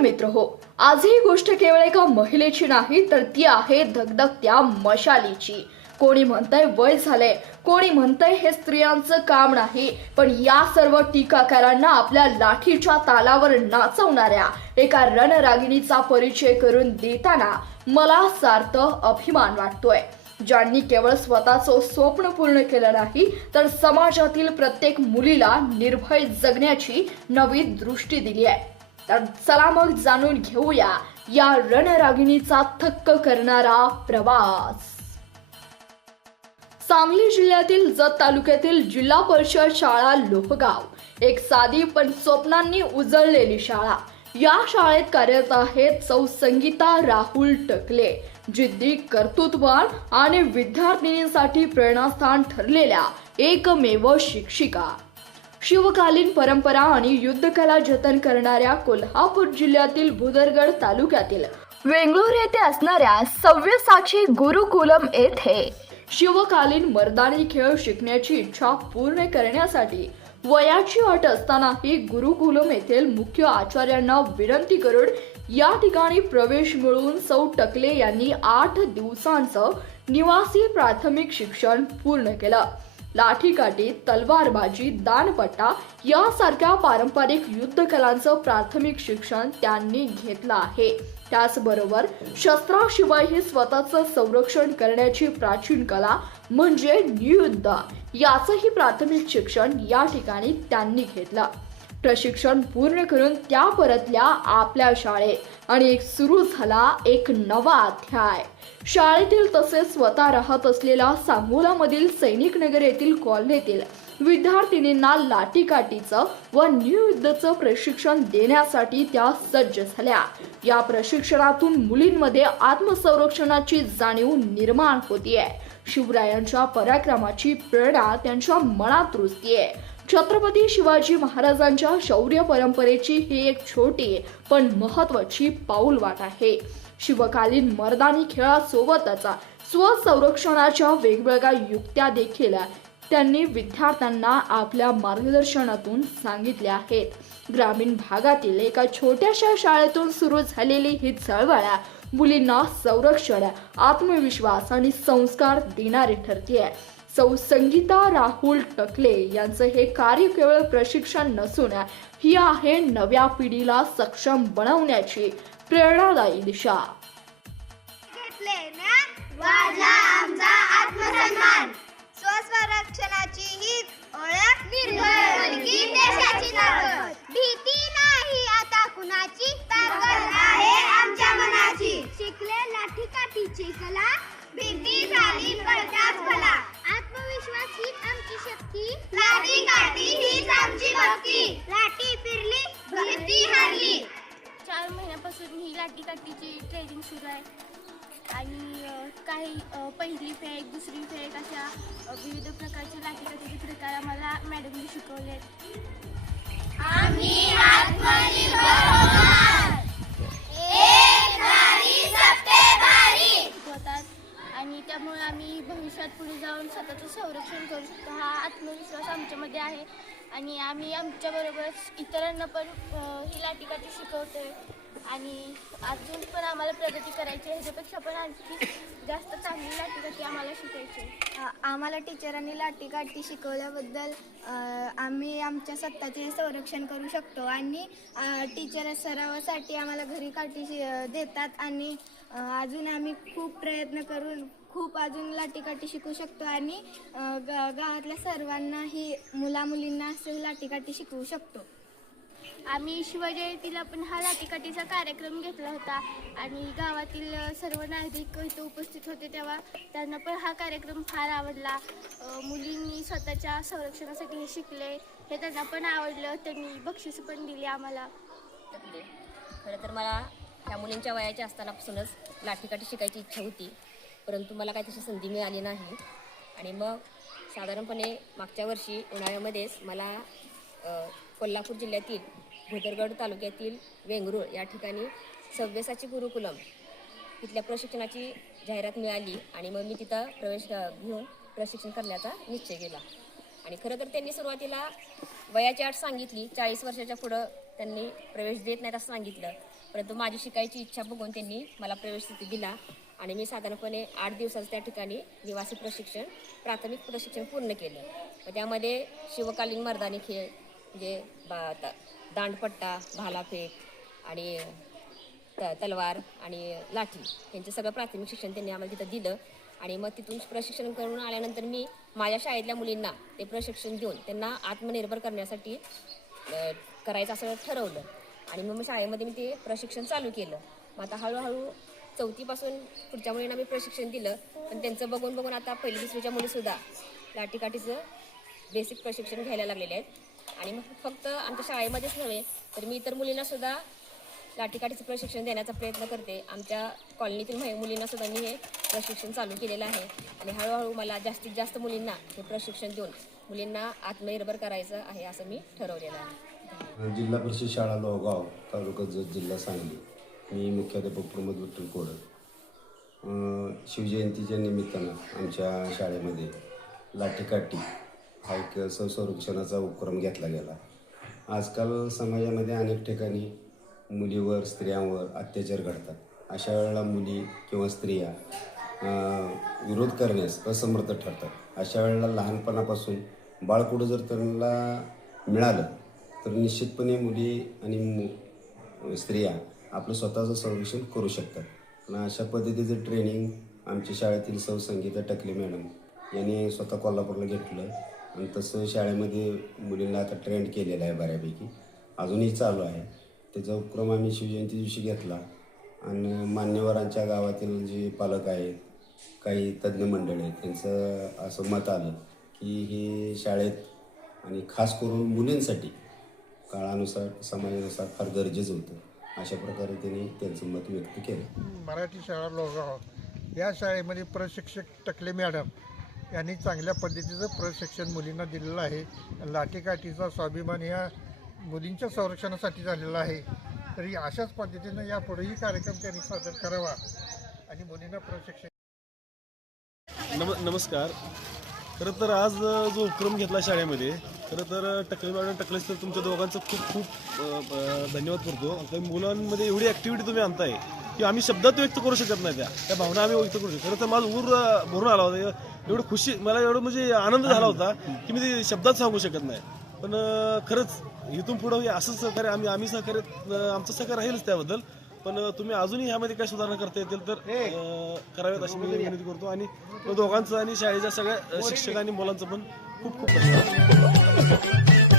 मित्रहो, आज ही गोष्ट केवळ एका महिलेची नाही तर ती आहे धगधगत्या मशालीची। कोणी म्हणतंय वय झाले, कोणी म्हणतंय हे स्त्रियांचं काम नाही, पण या सर्व टीकाकारांना आपल्या लाठीच्या तालावर नाचवणाऱ्या एका रणरागिणीचा परिचय करून देताना मला सार्थ अभिमान वाटतोय, ज्यांनी केवळ स्वतःचं स्वप्न पूर्ण केलं नाही तर समाजातील प्रत्येक मुलीला निर्भय जगण्याची नवी दृष्टी दिली आहे। तर चला मग जाणून घेऊया या रणरागिणीचा थक्क करणारा प्रवास। सांगली जिल्ह्यातील जत तालुक्यातील जिल्हा परिषद शाळा लोहगाव, एक साधी पण स्वप्नांनी उजळलेली शाळा। या शाळेत कार्यरत आहेत सौ संगीता राहुल टकले, जिद्दी, कर्तृत्ववान आणि विद्यार्थिनींसाठी प्रेरणास्थान ठरलेल्या एकमेव शिक्षिका। शिवकालीन परंपरा आणि युद्धकला जतन करणाऱ्या कोल्हापूर जिल्ह्यातील भुदरगड तालुक्यातील वेंगुर्ला येथे असणाऱ्या सव्यसाची गुरुकुलम येथे शिवकालीन मर्दानी खेळ शिकण्याची इच्छा पूर्ण करण्यासाठी वयाची अट असतानाही गुरुकुलम येथील मुख्य आचार्यांना विनंती करून या ठिकाणी प्रवेश मिळवून सौ टकले यांनी 8 दिवसांचं निवासी प्राथमिक शिक्षण पूर्ण केलं। लाठीकाठी, तलवारबाजी, दानपट्टा यासारख्या पारंपरिक युद्ध कलांचं प्राथमिक शिक्षण त्यांनी घेतलं आहे। त्याचबरोबर शस्त्राशिवायही स्वतःचं संरक्षण करण्याची प्राचीन कला म्हणजे नियुद्ध याचंही प्राथमिक शिक्षण या ठिकाणी त्यांनी घेतलं। प्रशिक्षण पूर्ण करून त्या परतल्या आपल्या शाळेत आणि सुरू झाला एक नवा अध्याय। शाळेतील तसेच स्वतः राहत असलेल्या सांगोलामधील सैनिक नगर येथील कॉलनीतील विद्यार्थिनींना लाठीकाठीचं व नियुद्धचं प्रशिक्षण देण्यासाठी त्या सज्ज झाल्या। या प्रशिक्षणातून मुलींमध्ये आत्मसंरक्षणाची जाणीव निर्माण होतीये। शिवरायांच्या पराक्रमाची प्रेरणा त्यांच्या मनात रुजतीये। छत्रपती शिवाजी महाराजांच्या शौर्य परंपरेची ही एक छोटी पण महत्त्वाची पाऊलवाट आहे। शिवकालीन मर्दानी खेळासोबतच स्वसंरक्षणाच्या वेगवेगळ्या युक्त्या देखील त्यांनी विद्यार्थ्यांना आपल्या मार्गदर्शनातून सांगितल्या आहेत। ग्रामीण भागातील एका छोट्याशा शाळेतून सुरू झालेली ही चळवळ मुलींना संरक्षण, आत्मविश्वास आणि संस्कार देणारी ठरतीये। सौ संगीता राहुल टकले यांचं हे कार्य केवळ प्रशिक्षण नसून ही आहे नव्या पिढीला सक्षम बनवण्याची प्रेरणादायी दिशा। वाढला आमचा आत्मसन्मान, स्वसंरक्षणाची ही ओळख, निर्भय मुलगी देशाची ताकद, भीती नाही आता कुणाची, ताकद आहे आमच्या मनाची, शिकले लाठीकाठीची कला, भीती झाली पडताच फला, आत्मविश्वास हीच आमची शक्ती, लाठीकाठी हीच आमची भक्ती, लाठी फिरली भीती हरली। 4 महिन्यापासून ही लाठीकाठीची ट्रेनिंग सुरू आहे आणि काही पहिली फेक, दुसरी फेक अशा विविध प्रकारचे लाठीकाठीचे प्रकार आम्हाला मॅडमनी शिकवले। आम्ही आत्मनिर्भर होणार, एक नारी सबसे भारी शिकवतात आणि त्यामुळे आम्ही भविष्यात पुढे जाऊन स्वतःचं संरक्षण करू शकतो हा आत्मविश्वास आमच्यामध्ये आहे आणि आम्ही आमच्याबरोबरच इतरांना पण ही लाठीकाठी शिकवतोय आणि अजून पण आम्हाला प्रगती करायची, ह्याच्यापेक्षा पण आणखी जास्त चांगली लाठीकाठी आम्हाला शिकायची। आम्हाला टीचरांनी लाठीकाठी शिकवल्याबद्दल आम्ही आमच्या स्वतःचे संरक्षण करू शकतो आणि टीचर सरावासाठी आम्हाला घरी काठी देतात आणि अजून आम्ही खूप प्रयत्न करून खूप अजून लाठीकाठी शिकू शकतो आणि गावातल्या सर्वांनाही मुलींना असं लाठीकाठी शिकवू शकतो। आम्ही शिवजयंतीला पण हा लाठीकाठीचा कार्यक्रम घेतला होता आणि गावातील सर्व नागरिक इथे उपस्थित होते, तेव्हा त्यांना पण हा कार्यक्रम फार आवडला। मुलींनी स्वतःच्या संरक्षणासाठी हे शिकले, हे त्यांना पण आवडलं, त्यांनी बक्षीस पण दिली आम्हाला। खरं तर मला ह्या मुलींच्या वयाच्या असतानापासूनच लाठीकाठी शिकायची इच्छा होती, परंतु मला काही तशी संधी मिळाली नाही आणि मग साधारणपणे मागच्या वर्षी उन्हाळ्यामध्येच मला कोल्हापूर जिल्ह्यातील भुदरगड तालुक्यातील वेंगुर्ला या ठिकाणी सव्यसाची गुरुकुलम इथल्या प्रशिक्षणाची जाहिरात मिळाली आणि मग मी तिथं प्रवेश घेऊन प्रशिक्षण करण्याचा निश्चय केला। आणि खरं तर त्यांनी सुरुवातीला वयाची अट सांगितली, 40 वर्षाच्या पुढं त्यांनी प्रवेश देत नाहीत असं सांगितलं, परंतु माझी शिकायची इच्छा बघून त्यांनी मला प्रवेश दिला आणि मी साधारणपणे 8 दिवसाचं त्या ठिकाणी निवासी प्रशिक्षण प्राथमिक प्रशिक्षण पूर्ण केलं. व त्यामध्ये शिवकालीन मर्दानी खेळ म्हणजे दांडपट्टा, भालाफेक आणि तलवार आणि लाठी यांचं सगळं प्राथमिक शिक्षण त्यांनी आम्हाला तिथं दिलं. आणि मग तिथून प्रशिक्षण करून आल्यानंतर मी माझ्या शाळेतल्या मुलींना ते प्रशिक्षण देऊन त्यांना आत्मनिर्भर करण्यासाठी करायचं असं ठरवलं. आणि मग शाळेमध्ये मी ते प्रशिक्षण चालू केलं. मग आता हळूहळू 4थी पासून पुढच्या मुलींना मी प्रशिक्षण दिलं. पण त्यांचं बघून बघून आता 1ली-2रीच्या मुलीसुद्धा लाठीकाठीचं बेसिक प्रशिक्षण घ्यायला लागलेले आहेत. आणि मग फक्त आमच्या शाळेमध्येच नव्हे तर मी इतर मुलींनासुद्धा लाठीकाठीचं प्रशिक्षण देण्याचा प्रयत्न करते. आमच्या कॉलनीतील मुलींनासुद्धा मी हे प्रशिक्षण चालू केलेलं आहे. आणि हळूहळू मला जास्तीत जास्त मुलींना हे प्रशिक्षण देऊन मुलींना आत्मनिर्भर करायचं आहे असं मी ठरवलेलं आहे. जिल्हा परिषद शाळा लोहगाव, तालुका जत, जिल्हा सांगली. मी मुख्याध्यापक प्रमोद विठ्ठल कोडक. शिवजयंतीच्या निमित्तानं आमच्या शाळेमध्ये लाठीकाठी हा एक संरक्षणाचा उपक्रम घेतला गेला. आजकाल समाजामध्ये अनेक ठिकाणी मुलीवर, स्त्रियांवर अत्याचार घडतात. अशा वेळेला मुली किंवा स्त्रिया विरोध करण्यास असमर्थ ठरतात. अशा वेळेला लहानपणापासून बाळकुडं जर त्यांना मिळालं तर निश्चितपणे मुली आणि स्त्रिया आपलं स्वतःचं संरक्षण करू शकतात. आणि अशा पद्धतीचं ट्रेनिंग आमच्या शाळेतील सौ संगीता टकले मॅडम यांनी स्वतः कोल्हापूरला घेतलं. आणि तसं शाळेमध्ये मुलींना आता ट्रेंड केलेला आहे बऱ्यापैकी, अजूनही चालू आहे. त्याचा उपक्रम आम्ही शिवजयंती दिवशी घेतला. आणि मान्यवरांच्या गावातील जे पालक आहेत, काही तज्ज्ञ मंडळी आहेत, त्यांचं असं मत आलं की हे शाळेत आणि खास करून मुलींसाठी काळानुसार, समाजानुसार फार गरजेचं होतं. अशा प्रकारे त्यांनी त्यांचं मत व्यक्त केलं. मराठी शाळा लोहगाव या शाळेमध्ये प्रशिक्षक टकले मॅडम यांनी चांगल्या पद्धतीचं प्रशिक्षण मुलींना दिलेलं आहे. लाठीकाठीचा स्वाभिमान या मुलींच्या संरक्षणासाठी झालेला आहे. तरी अशाच पद्धतीनं यापुढेही कार्यक्रम त्यांनी सादर करावा आणि मुलींना प्रशिक्षण. नमस्कार. खरं तर आज जो उपक्रम घेतला शाळेमध्ये, खरं तर टकले मॅडम, टकले सर, तुमच्या दोघांचं खूप खूप धन्यवाद करतो. काही मुलांमध्ये एवढी ॲक्टिव्हिटी तुम्ही आणताय की आम्ही शब्दात व्यक्त करू शकत नाही. त्या भावना आम्ही व्यक्त करू शकतो. खरं तर माझं भरून आला होता. एवढं खुशी, मला एवढं म्हणजे आनंद झाला होता की मी ते शब्दात सांगू शकत नाही. पण खरंच इथून पुढं असंच सहकार्य आम्ही सहकार्य, आमचं सहकार्य राहीलच त्याबद्दल. पण तुम्ही अजूनही ह्यामध्ये काय सुधारणा करता येतील तर कराव्यात अशी मी विनंती करतो. आणि दोघांचं आणि शाळेच्या सगळ्या शिक्षक आणि मुलांचं पण खूप खूप धन्यवाद.